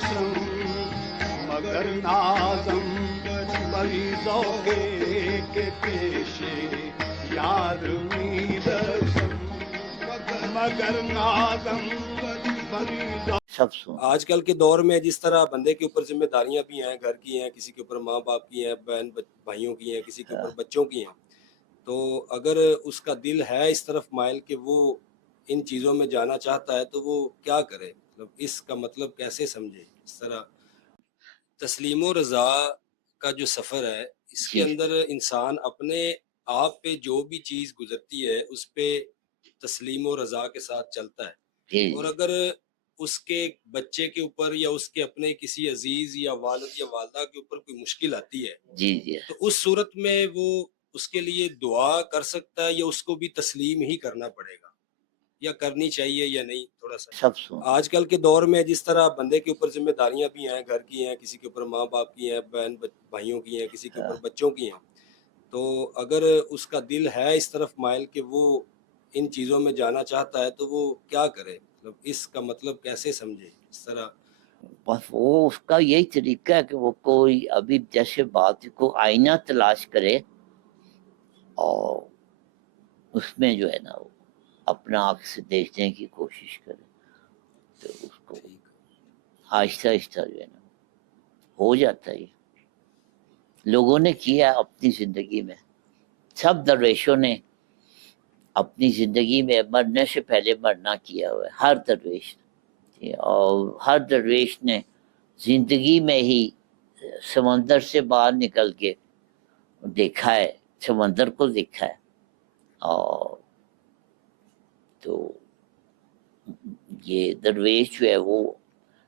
بخشم مگر نازم مریضوں کے پیش یار میرسم مگر نازم مریضوں. آج کل کے دور میں جس طرح بندے کے اوپر ذمہ داریاں بھی ہیں، گھر کی ہیں، کسی کے اوپر ماں باپ کی ہیں، بہن بھائیوں کی ہیں، کسی کے اوپر بچوں کی ہیں، تو اگر اس کا دل ہے اس طرف مائل کہ وہ ان چیزوں میں جانا چاہتا ہے تو وہ کیا کرے؟ مطلب اس کا مطلب کیسے سمجھے؟ اس طرح تسلیم و رضا کا جو سفر ہے، اس کے اندر انسان اپنے آپ پہ جو بھی چیز گزرتی ہے اس پہ تسلیم و رضا کے ساتھ چلتا ہے، اور اگر اس کے بچے کے اوپر یا اس کے اپنے کسی عزیز یا والد یا والدہ کے اوپر کوئی مشکل آتی ہے تو اس صورت میں وہ اس کے لیے دعا کر سکتا ہے یا اس کو بھی تسلیم ہی کرنا پڑے گا، یا کرنی چاہیے یا نہیں؟ تھوڑا سا آج کل کے دور میں جس طرح بندے کے اوپر ذمہ داریاں بھی ہیں، گھر کی ہیں، کسی کے اوپر ماں باپ کی ہیں، بہن بھائیوں کی ہیں، کسی کے اوپر بچوں کی ہیں، تو اگر اس کا دل ہے اس طرف مائل کہ وہ ان چیزوں میں جانا چاہتا ہے تو وہ کیا کرے؟ مطلب اس کا مطلب کیسے سمجھے؟ اس طرح بس وہ اس کا یہی طریقہ ہے کہ وہ کوئی ابھی جیسے بات کو آئینہ تلاش کرے اور اس میں جو ہے نا وہ اپنا آنکھ سے دیکھنے کی کوشش کرے، تو اس کو آہستہ آہستہ جو ہے نا ہو جاتا ہے. لوگوں نے کیا اپنی زندگی میں، سب درویشوں نے اپنی زندگی میں مرنے سے پہلے مرنا کیا ہوا ہے، ہر درویش. اور ہر درویش نے زندگی میں ہی سمندر سے باہر نکل کے دیکھا ہے، سمندر کو دیکھا ہے. اور تو یہ درویش جو ہے وہ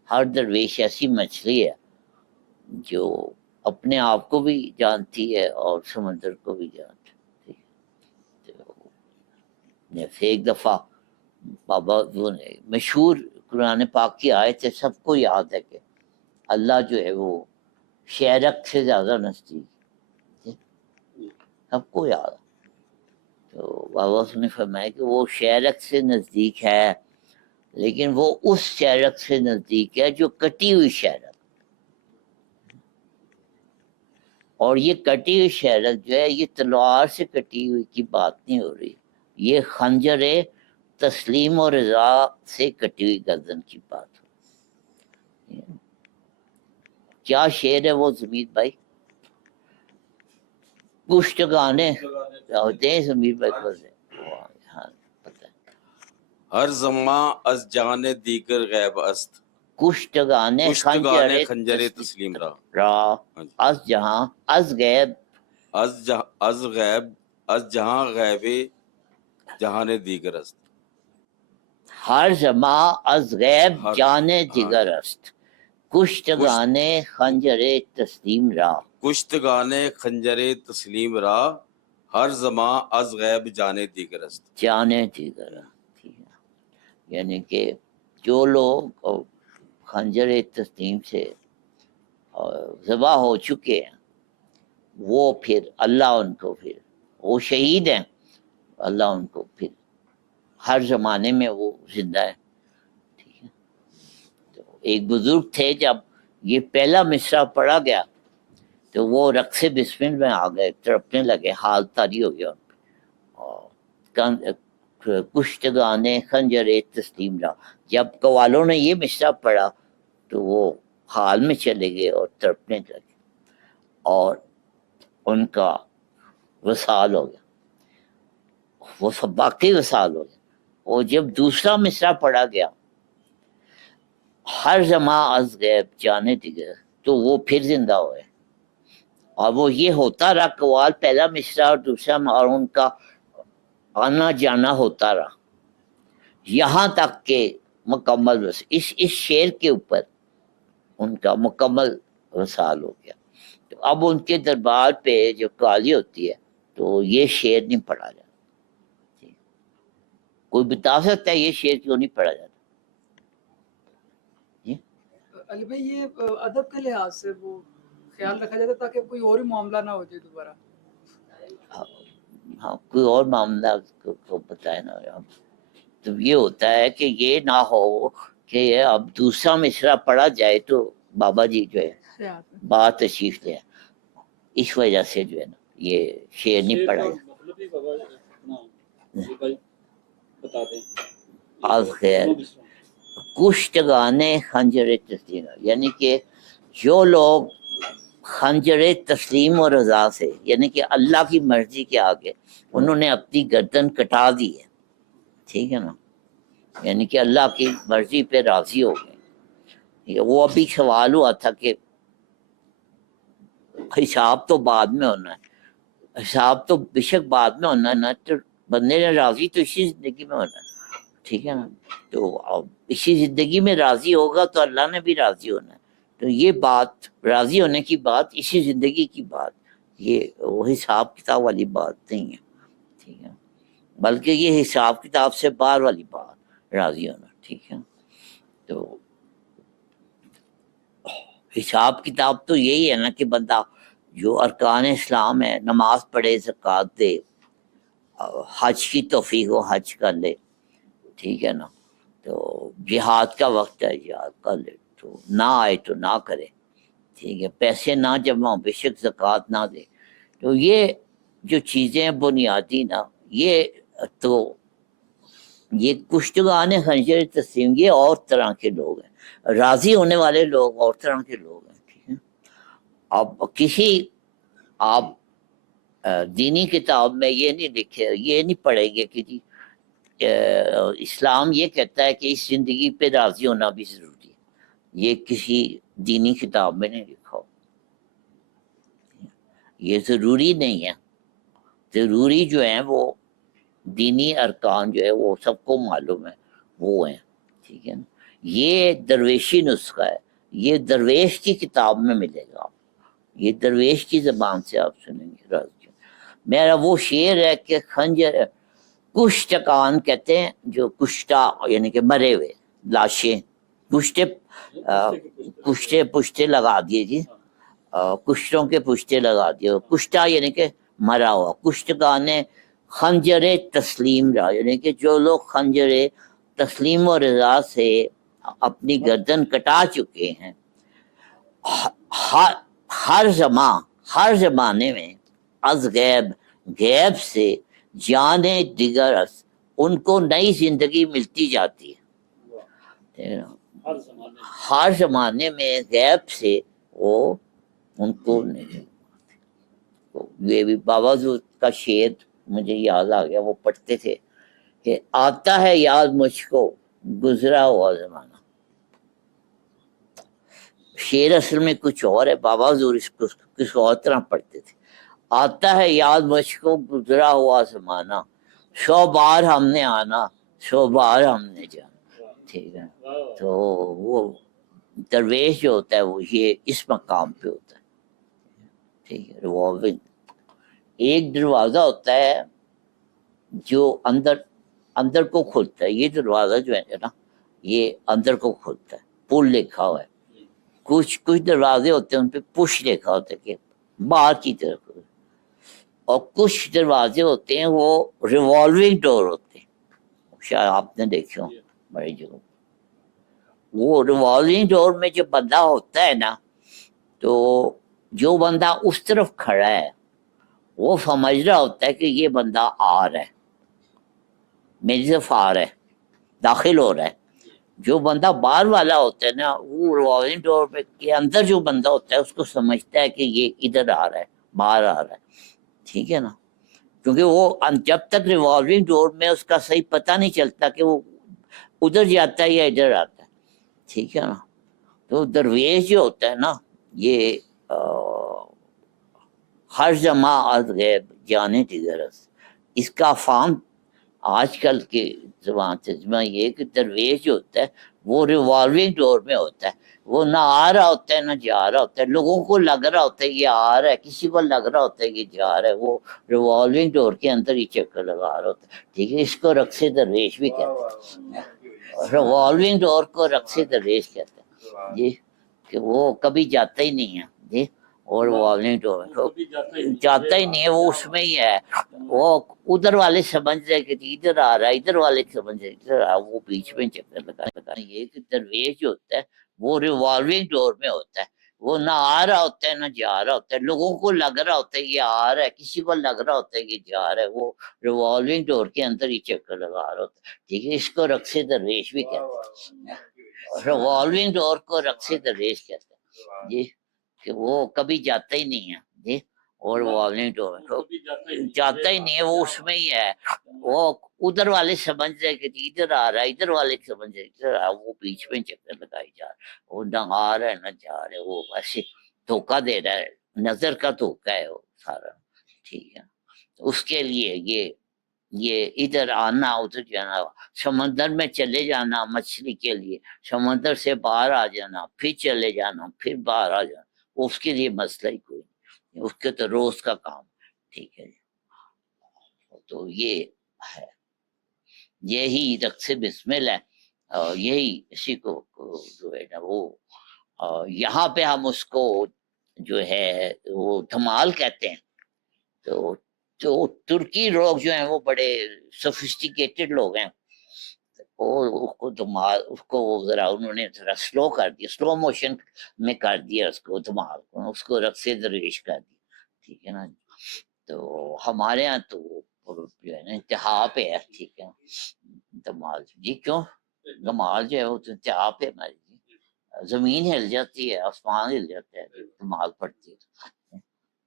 ہر درویش ایسی مچھلی ہے جو اپنے آپ کو بھی جانتی ہے اور سمندر کو بھی جانتی ہے. تو ایک دفعہ بابا وہ مشہور قرآن پاک کی آیت ہے، سب کو یاد ہے کہ اللہ جو ہے وہ شیرک سے زیادہ نزدیک، سب کو یاد ہے. تو بابا نے فرمایا کہ وہ شیرک سے نزدیک ہے، لیکن وہ اس شیرک سے نزدیک ہے جو کٹی ہوئی شیرک. اور یہ کٹی ہوئی شیرک جو ہے یہ تلوار سے کٹی ہوئی کی بات نہیں ہو رہی، یہ خنجر تسلیم و رضا سے کٹی ہوئی گردن کی بات ہو. کیا شعر ہے وہ زمیر بھائی؟ گانے ہوتے ہیں زمیر بھائی پر پتہ ہے. ہر زماں از جان دیگر غیب است، کشتگانے خنجر تسلیم را از جہاں از غیب از جہاں غیب جہان دیگر است. ہر زماں از غیب جانے دیگر است، کشتگانے خنجر تسلیم را. کشتگانے خنجر تسلیم را، ہر زماں از غیب جانے دیگر است. جانے دیگر. یعنی کہ جو لوگ خنجر تسلیم سے ذبح ہو چکے ہیں وہ پھر اللہ ان کو پھر وہ شہید ہیں، اللہ ان کو پھر ہر زمانے میں وہ زندہ ہے. ٹھیک ہے. تو ایک بزرگ تھے، جب یہ پہلا مصرع پڑھا گیا تو وہ رقص بسمل میں آ گئے، تڑپنے لگے، حال طاری ہو گیا ان پہ. اور کشتگانے خنجر تسلیم را، جب قوالوں نے یہ مصرع پڑھا تو وہ حال میں چلے گئے اور تڑپنے لگے اور ان کا وصال ہو گیا، وہ سب باقی وصال ہو گیا. اور جب دوسرا مصرع پڑھا گیا ہر زماں از غیب جانے دیگر، تو وہ پھر زندہ ہوئے. اور وہ یہ ہوتا رہا قوال، پہلا مصرع اور دوسرا، اور ان کا آنا جانا ہوتا رہا یہاں تک کہ مکمل اس شعر کے اوپر ان کا مکمل وصال ہو گیا. تو اب ان کے دربار پہ جو قوالی ہوتی ہے تو یہ شعر نہیں پڑھا جاتا. کوئی بتا سکتا ہے یہ شعر کیوں نہیں پڑھا جاتا؟ علی بھائی یہ ادب کے لحاظ سے وہ خیال رکھا جاتا تاکہ کوئی اور ہی معاملہ نہ ہو جائے دوبارہ. ہاں کوئی اور معاملہ کو بتائے نا. تو یہ ہوتا ہے کہ یہ نہ ہو کہ اب دوسرا مصرع پڑھا جائے تو بابا جی جو ہے حیات میں بات تشریف لے آئے. اس وجہ سے جو ہے نا یہ شعر نہیں پڑھا مطلب بھی بابا اپنا یہ بھائی بتا دیں. آج خیر کشتگان خنجر تسلیم، یعنی کہ جو لوگ خنجر تسلیم و رضا سے، یعنی کہ اللہ کی مرضی کے آگے انہوں نے اپنی گردن کٹا دی ہے، ٹھیک ہے نا، یعنی کہ اللہ کی مرضی پہ راضی ہو گئے. وہ ابھی سوال ہوا تھا کہ حساب تو بعد میں ہونا ہے، حساب تو بے شک بعد میں ہونا ہے نا، تو بندے نے راضی تو اسی زندگی میں ہونا ہے، ٹھیک ہے نا. تو اب اسی زندگی میں راضی ہوگا تو اللہ نے بھی راضی ہونا ہے. تو یہ بات راضی ہونے کی بات اسی زندگی کی بات، یہ وہ حساب کتاب والی بات نہیں ہے، ٹھیک ہے، بلکہ یہ حساب کتاب سے باہر والی بات راضی ہونا، ٹھیک ہے. تو حساب کتاب تو یہی ہے نا کہ بندہ جو ارکان اسلام ہے، نماز پڑھے، زکوٰۃ دے، حج کی توفیق ہو حج کر لے، ٹھیک ہے نا. تو جہاد کا وقت ہے جہاد کر لے، تو نہ آئے تو نہ کرے، ٹھیک ہے، پیسے نہ جمع ہو بے شک زکوٰۃ نہ دے. تو یہ جو چیزیں بنیادی نا، یہ تو یہ کشتگان خنجر تسلیم یہ اور طرح کے لوگ ہیں، راضی ہونے والے لوگ اور طرح کے لوگ ہیں، ٹھیک ہے. اب کسی آپ دینی کتاب میں یہ نہیں لکھے، یہ نہیں پڑھیں گے کہ جی اسلام یہ کہتا ہے کہ اس زندگی پہ راضی ہونا بھی ضروری ہے، یہ کسی دینی کتاب میں نہیں لکھا ہو. یہ ضروری نہیں ہے، ضروری جو ہیں وہ دینی ارکان جو ہے وہ سب کو معلوم ہے وہ ہیں، ٹھیک ہے نا. یہ درویشی نسخہ ہے، یہ درویش کی کتاب میں ملے گا، یہ درویش کی زبان سے آپ سنیں گے. راضی میرا وہ شعر ہے کہ خنجر کشتکان کہتے ہیں جو کشتا یعنی کہ مرے ہوئے لاشیں، کشتے پشتے لگا دیے جی، کشتوں کے پشتے لگا دیے، کشتا یعنی کہ مرا ہوا. کشتگان خنجر تسلیم را، یعنی کہ جو لوگ خنجر تسلیم و رضا سے اپنی گردن کٹا چکے ہیں، ہر زمانے میں از غیب سے جان دیگر ان کو نئی زندگی ملتی جاتی ہے. ہر زمانے میں غیب سے وہ ان کو نہیں. یہ بھی بابا زور کا شعر مجھے یاد آ گیا، وہ پڑھتے تھے کہ آتا ہے یاد مجھ کو گزرا ہوا زمانہ. شعر اصل میں کچھ اور ہے، بابا زور اس کو کس اور طرح پڑھتے تھے. آتا ہے یاد مجھ کو گزرا ہوا زمانہ، 100 بار ہم نے آنا 100 بار ہم نے جانا، ٹھیک ہے. تو وہ درویش جو ہوتا ہے وہ یہ اس مقام پہ ہوتا ہے، ٹھیک ہے. ریوالونگ ایک دروازہ ہوتا ہے جو اندر کو کھلتا ہے، یہ دروازہ جو ہے نا یہ اندر کو کھلتا ہے، پل لکھا ہوا ہے. کچھ دروازے ہوتے ہیں ان پہ پش لکھا ہوتا ہے کہ باہر کی طرف، اور کچھ دروازے ہوتے ہیں وہ ریوالونگ ڈور ہوتے ہیں، شاید آپ نے دیکھے ہوں بڑی جگہ. وہ ریوالونگ ڈور میں جو بندہ ہوتا ہے نا، تو جو بندہ اس طرف کھڑا ہے وہ سمجھ رہا ہوتا ہے کہ یہ بندہ آ رہا ہے، میری طرف آ رہا ہے، داخل ہو رہا ہے. جو بندہ باہر والا ہوتا ہے نا، وہ ریوالونگ ڈور پہ کے اندر جو بندہ ہوتا ہے اس کو سمجھتا ہے کہ یہ ادھر آ رہا ہے، باہر آ رہا ہے، ٹھیک ہے نا. کیونکہ وہ جب تک ریوالونگ ڈور میں اس کا صحیح پتہ نہیں چلتا کہ وہ ادھر جاتا ہے یا ادھر آتا ہے، ٹھیک ہے نا. تو درویش جو ہوتا ہے نا یہ ہر زماں از غیب جانے دیگر، اس کا فام آج کل کے زبان ترجمہ یہ کہ درویش جو ہوتا ہے وہ ریوالونگ ڈور میں ہوتا ہے، وہ نہ آ رہا ہوتا ہے نہ جا رہا ہوتا ہے. لوگوں کو لگ رہا ہوتا ہے یہ آ رہا ہے، کسی کو لگ رہا ہوتا ہے یہ جا رہا ہے، وہ ریوالونگ ڈور کے اندر ہی چکر لگا رہا ہوتا ہے، ٹھیک ہے. اس کو رقص درویش بھی کہتے ہیں، ریوالونگ ڈور کو رقص درویش کہتے ہیں جی، کہ وہ کبھی جاتا ہی نہیں ہے جی. اور revolving door وہ کبھی جاتا ہی نہیں ہے، وہ اس میں ہی ہے، وہ ادھر والے سمجھ رہے کہ ادھر آ رہا ہے، ادھر والے سمجھ رہے ادھر آ رہا ہے، وہ بیچ میں چکر لگا یہ کہ درویش جو ہوتا ہے وہ ریوالونگ ڈور میں ہوتا ہے، وہ نہ آ رہا ہوتا ہے نہ جا رہا ہوتا ہے، لوگوں کو لگ رہا ہوتا ہے یہ آ رہا ہے، کسی کو لگ رہا ہوتا ہے یہ جا رہا ہے، وہ ریوالونگ ڈور کے اندر ہی چکر لگا رہا ہوتا ہے، ٹھیک ہے، اس کو رقص درویش بھی کہتے ہیں، ریوالونگ ڈور کو رقص درویش کہتے ہیں جی، کہ وہ کبھی جاتا ہی نہیں ہے جی، اور ریوالونگ ڈور جاتا ہی نہیں ہے، وہ اس میں ہی ہے، وہ ادھر والے سمجھ رہے کہ ادھر آ رہا ہے، ادھر والے سمجھ رہے ادھر آ رہا ہے، وہ بیچ میں چکر لگائی جا رہا ہے، وہ نہ آ رہا ہے نہ جا رہا ہے، وہ ایسے دھوکہ دے رہا ہے، نظر کا دھوکہ ہے وہ سارا، ٹھیک ہے، اس کے لیے یہ ادھر آنا ادھر جانا، سمندر میں چلے جانا مچھلی کے لیے، سمندر سے باہر آ جانا، پھر چلے جانا، پھر باہر آ جانا، اس کے لیے مسئلہ ہی کوئی نہیں، اس کے تو روز کا کام، ٹھیک ہے، تو یہ ہے، یہی رقص بسمل ہے، اور یہی اسی کو جو ہے نا وہ یہاں پہ ہم اس کو جو ہے وہ دھمال کہتے ہیں، تو ترکی لوگ جو ہیں وہ بڑے سوفسٹیکیٹڈ لوگ ہیں، اس کو دھمال، اس کو ذرا انہوں نے ذرا سلو کر دیا، سلو موشن میں کر دیا اس کو دھمال کو، اس کو رقص درویش کر دیا، ٹھیک ہے نا، تو ہمارے ہاں تو جو ہے نا انتہا پہ ہے، ٹھیک ہے، دھمال جی، کیوں دھمال جو ہے وہ تو انتہا پہ ہماری زمین ہل جاتی ہے، آسمان ہل جاتا ہے، دھمال پڑتی ہے،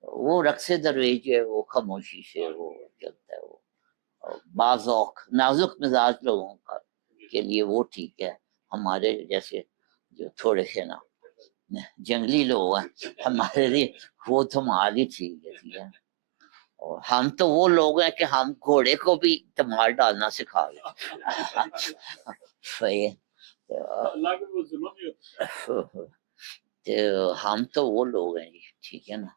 وہ رقص درویش جو ہے وہ خاموشی سے وہ چلتا ہے، وہ بعض نازک مزاج لوگوں کا کے لیے وہ ٹھیک ہے، ہمارے جیسے جو تھوڑے سے نا جنگلی لوگ ہیں ہمارے لیے وہ دھمال ہی ٹھیک ہے، اور ہم تو وہ لوگ ہیں کہ ہم گھوڑے کو بھی دھمال ڈالنا سکھا گئے، اللہ کے وہ ظلم ہی ہوتا ہے۔ تو ہم تو وہ لوگ ہیں جی، ٹھیک ہے نا،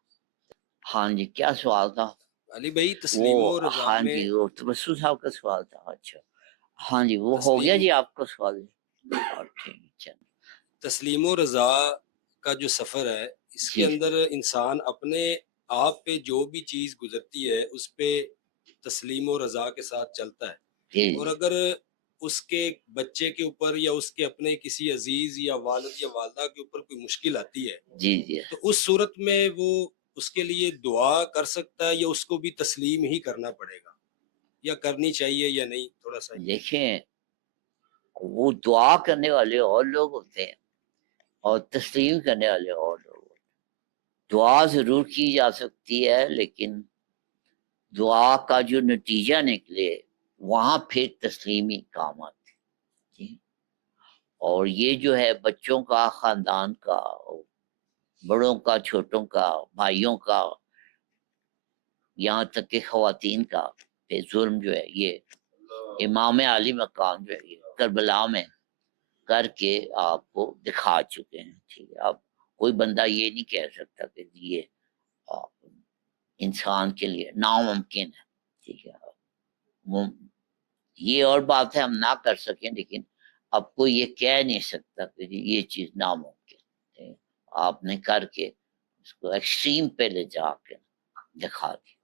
ہاں جی، کیا سوال تھا؟ علی بھائی تسلیم و وہ رضا ہاں میں جی، وہ تبسم صاحب کا سوال تھا، اچھا ہاں جی، وہ ہو گیا تسلیم جی آپ کا سوال، اور ٹھیک ہے، تسلیم و رضا کا جو سفر ہے اس کے جی اندر انسان اپنے آپ پہ جو بھی چیز گزرتی ہے اس پہ تسلیم و رضا کے ساتھ چلتا ہے، جی اور اگر اس کے بچے کے اوپر یا اس کے اپنے کسی عزیز یا والد یا والدہ کے اوپر کوئی مشکل آتی ہے جی جی، تو اس صورت میں وہ اس کے لیے دعا کر سکتا ہے یا اس کو بھی تسلیم ہی کرنا پڑے گا، یا کرنی چاہیے یا نہیں، تھوڑا سا دیکھیں وہ دعا کرنے والے اور لوگ ہوتے ہیں اور تسلیم کرنے والے اور لوگ ہوتے ہیں، دعا ضرور کی جا سکتی ہے لیکن دعا کا جو نتیجہ نکلے وہاں پھر تسلیمی کام آتی ہے، اور یہ جو ہے بچوں کا، خاندان کا، بڑوں کا، چھوٹوں کا، بھائیوں کا، یہاں تک کہ خواتین کا پہ ظلم جو ہے یہ امام علی مقام جو ہے یہ کربلا میں کر کے آپ کو دکھا چکے ہیں، ٹھیک ہے، اب کوئی بندہ یہ نہیں کہہ سکتا کہ یہ انسان کے لیے ناممکن ہے، ٹھیک ہے، یہ اور بات ہے ہم نہ کر سکیں، لیکن اب کوئی یہ کہہ نہیں سکتا کہ یہ چیز ناممکن ہے، آپ نے کر کے اس کو ایکسٹریم پہ لے جا کے دکھا دیا۔